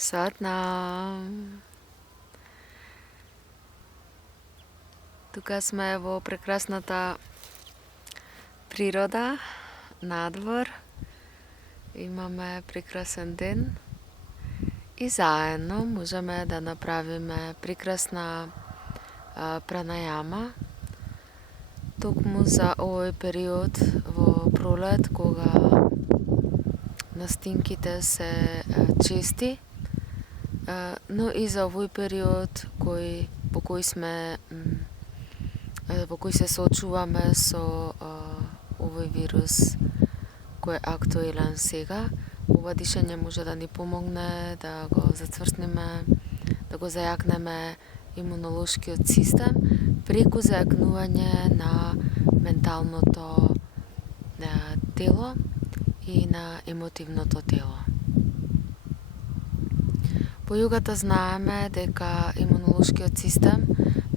Satnam. Тука сме во прекрасната природа, надвор. Имаме прекрасен ден и заедно можеме да направиме прекрасна пранајама токму за овој период во пролет, кога настинките се чести, но и за овој период во кој се соочуваме со овој вирус кој е актуелен сега. Ова дишење може да ни помогне да го зацврстниме, да го зајакнеме имунолошкиот систем преку зајакнување на менталното тело и на емотивното тело. По јогата знаеме дека имунолошкиот систем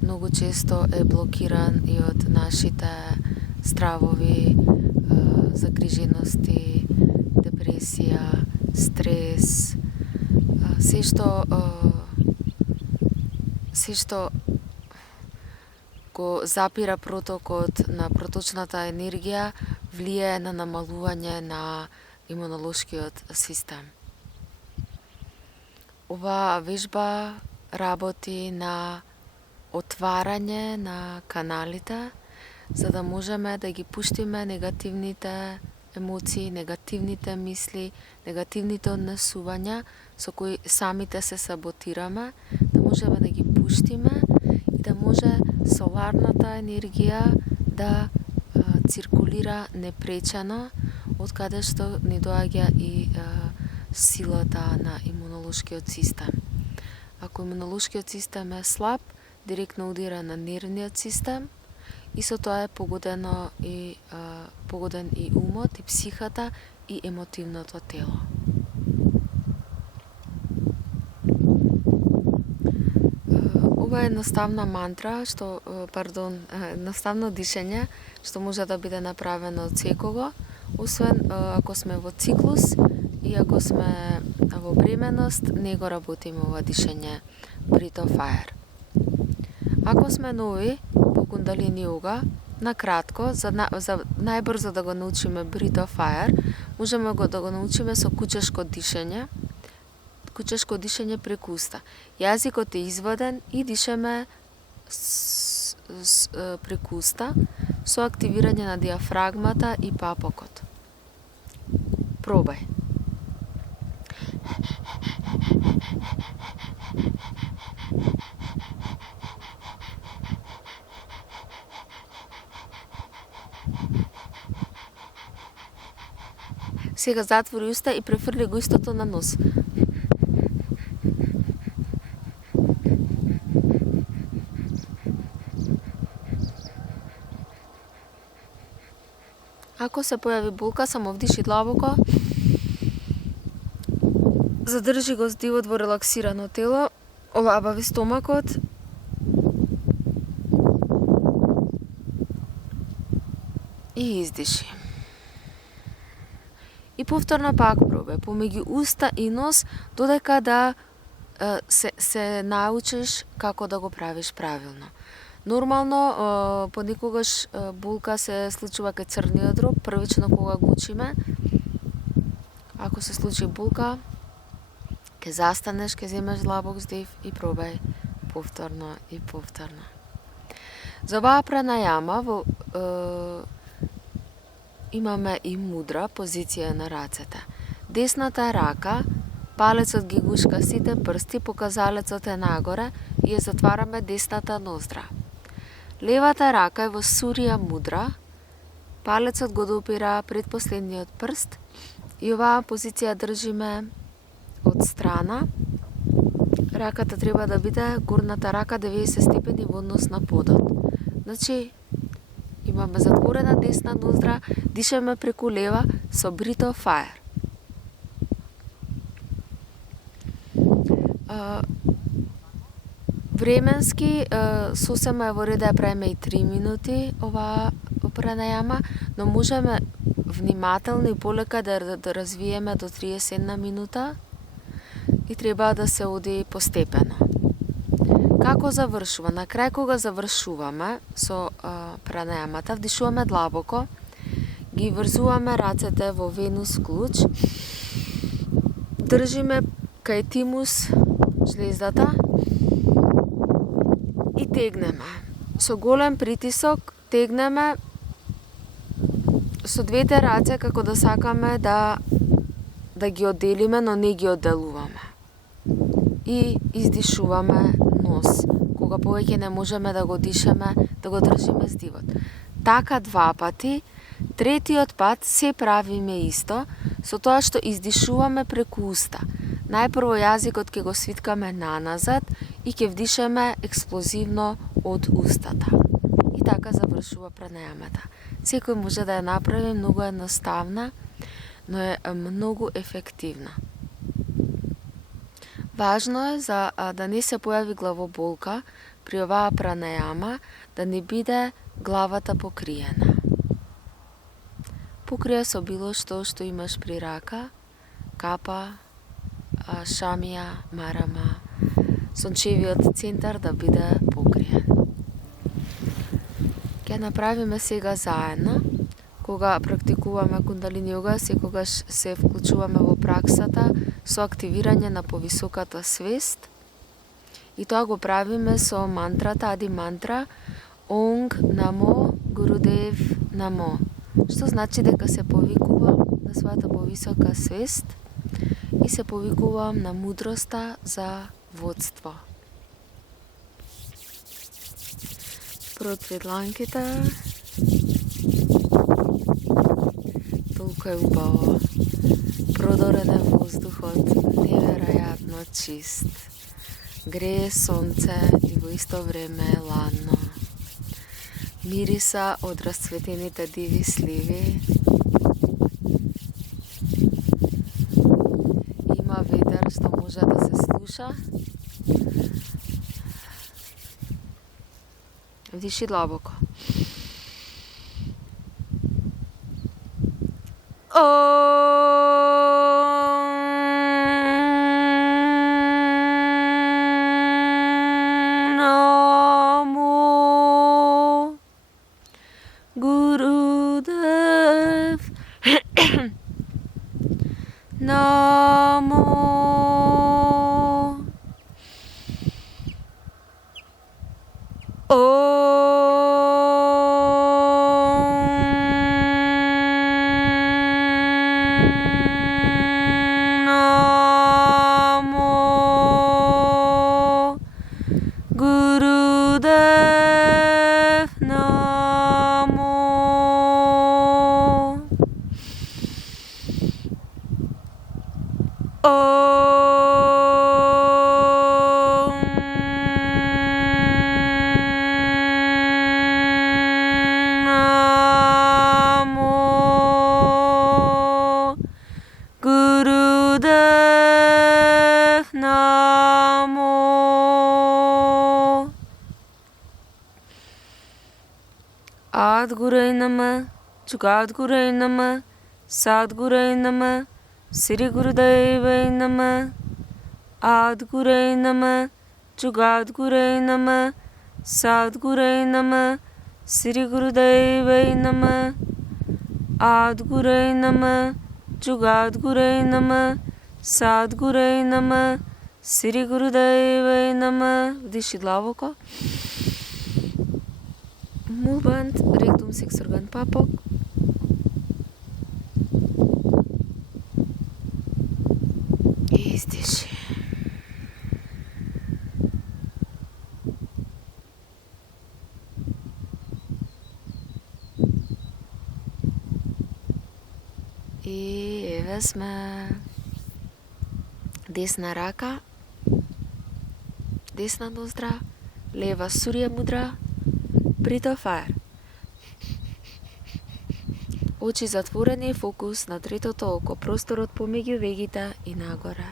многу често е блокиран и од нашите стравови, загрижености, депресија, стрес, се што го запира протокот на проточната енергија, влијае на намалување на имунолошкиот систем. Оваа вежба работи на отварање на каналите, за да можеме да ги пуштиме негативните емоции, негативните мисли, негативните однесувања со кои самите се саботираме, да можеме да ги пуштиме и да може соларната енергија да циркулира непречено, од каде што ни доаѓа и силата на имунолошкиот систем. Ако имунолошкиот систем е слаб, директно удира на нервниот систем и со тоа е погоден и умот, и психата, и емотивното тело. Ова е едноставна мантра, едноставно дишење, што може да биде направено од секого, освен ако сме во циклус и ако сме во бременност, не го работиме ова дишење Breath of Fire. Ако сме нови во Кундалини йога, накратко, за најбрзо да го научиме Breath of Fire, можеме да го научиме со кучешко дишење. Кучешко дишење преку уста. Јазикот е изваден и дишеме преку уста со активирање на диафрагмата и папокот. Пробај. Сега затвори уста и префрли го истото на нос. Ако се појави болка, само вдиши длабоко. Задржи го здивот во релаксирано тело, олабави стомакот. И издиши. И повторно пак пробај, помеѓу уста и нос, додека да се научиш како да го правиш правилно. Нормално, понекогаш болка се случува кај црниот дроб, првично кога го учиме. Ако се случи болка, ќе застанеш, ќе земеш длабок здив и пробај повторно и повторно. За оваа пранајама имаме и мудра позиција на рацете. Десната рака, палецот ги гушка сите прсти, показалецот е нагоре и ја затвараме десната ноздра. Левата рака е во Сурија мудра, палецот го допира предпоследниот прст и оваа позиција држиме од страна. Раката треба да биде горната рака 90 степени во однос на подот. Значи, имаме затворена десна ноздра, дишеме преку лева со Breath of Fire. Временски, сосема е во ред да ја правиме и 3 минути оваа пранајама, но можеме внимателно и полека да развиеме до 31 минута и треба да се оди постепено. Како завршува? На крај кога завршуваме со пранајамата, вдишуваме длабоко, ги врзуваме рацете во Венус клуч, држиме кај тимус жлездата и тегнеме. Со голем притисок тегнеме со двете раце како да сакаме да ги одделиме, но не ги одделуваме. И издишуваме нос. Кога повеќе не можеме да го дишеме, да го држиме здивот. Така 2 пати. Третиот пат се правиме исто, со тоа што издишуваме преку уста. Најпрво јазикот ќе го свиткаме наназад и ќе вдишеме експлозивно од устата. И така завршува пранајамата. Секој може да ја направи, многу едноставна, но е многу ефективна. Важно е за да не се појави главоболка при оваа пранајама, да не биде главата покриена. Покрија со било што имаш при рака, капа, шамија, марама, сончевиот центар да биде покриен. Ќе направиме сега заедно. Кога практикуваме кундалини йога, секогаш се вклучуваме во праксата со активирање на повисоката свест. И тоа го правиме со мантрата, ади мантра Онг Намо Гурудев Намо, што значи дека се повикувам на својата повисока свест и се повикувам на мудроста за водство. Протри дланките. Толку е убаво. Продорен е воздухот, неверојатно чист. Грее сонце и во исто време е ладно. Мириса од расцветените диви сливи. Има ветер што може да се слуша. Вдиши длабоко. Намо Гурудев Намо Gurudev Namo. Om Namo Gurudev Namo. Adgurei Nama, Jugadgurei Nama, Sadgurei Nama, Sri Gurudevai Nama. Adgurei Nama, Jugadgurei Nama, Sadgurei Nama, Sri Gurudevai Nama. Adgurei Nama, Jugadgurei Nama, Sadgurei Nama, Sri Gurudevai Nama. Вдиши длабоко. Мулбанд, ректум, секс орган, папок. И издиши. И еве сме. Десна рака, десна ноздра, лева сурја мудра, Brita Fire. Очи затворени и фокус на третото око, просторот помеѓу вегите и нагоре.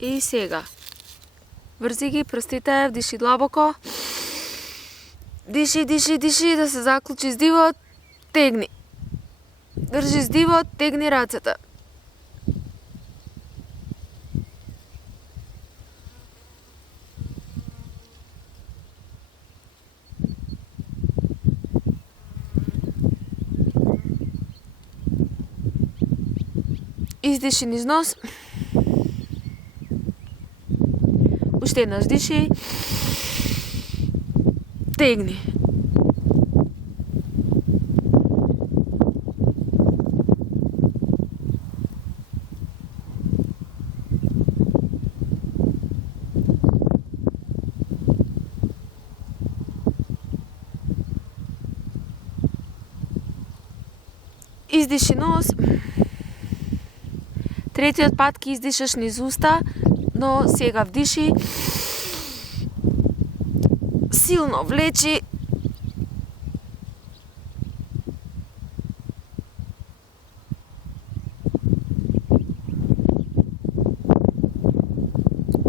И сега. Врзи ги прстите, вдиши длабоко. Диши, диши, диши, да се заклучи здивот. Тегни. Држи здивот, тегни рацете. Издиши низ нос. Уште еднаш диши. Тегни. Издиши нос. Третиот пат ќе издишаш низ уста, но сега вдиши. Силно влечи.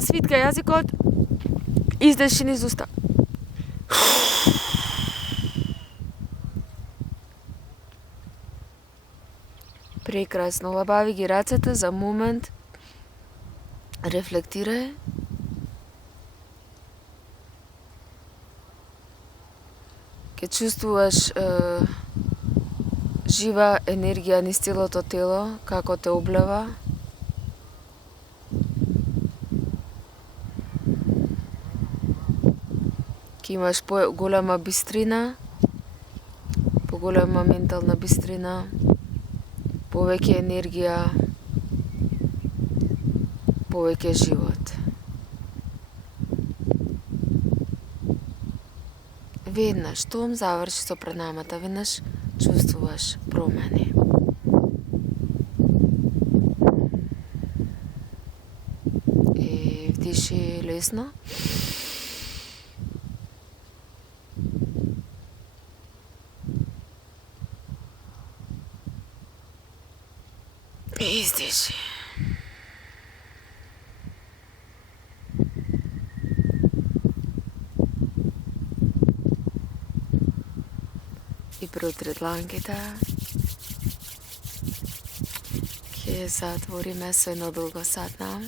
Свитка јазикот. Издиши низ уста. Прекрасно. Лабави ги рацете за момент. Рефлектирај. Ке чувствуваш жива енергија низ целото тело, како те облева. Ке имаш поголема бистрина, поголема ментална бистрина, повеќе енергија, повеќе живот. Веднаш, том заврши со пранамата, веднаш чувствуваш промени. И вдиши лесно. И издиши. И преутри дланките. Ќе затвориме со едно долго сатна.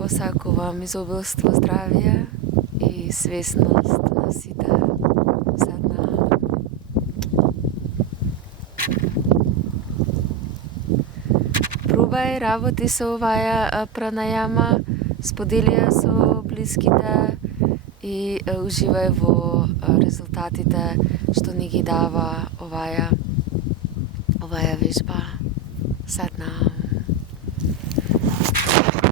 Посакувам изобилство здравје и свесност на сите сатна. Пробај, работи со оваа пранајама, сподели ја со блиските и уживај во резултатите што ни ги дава оваа вежба. Сатна.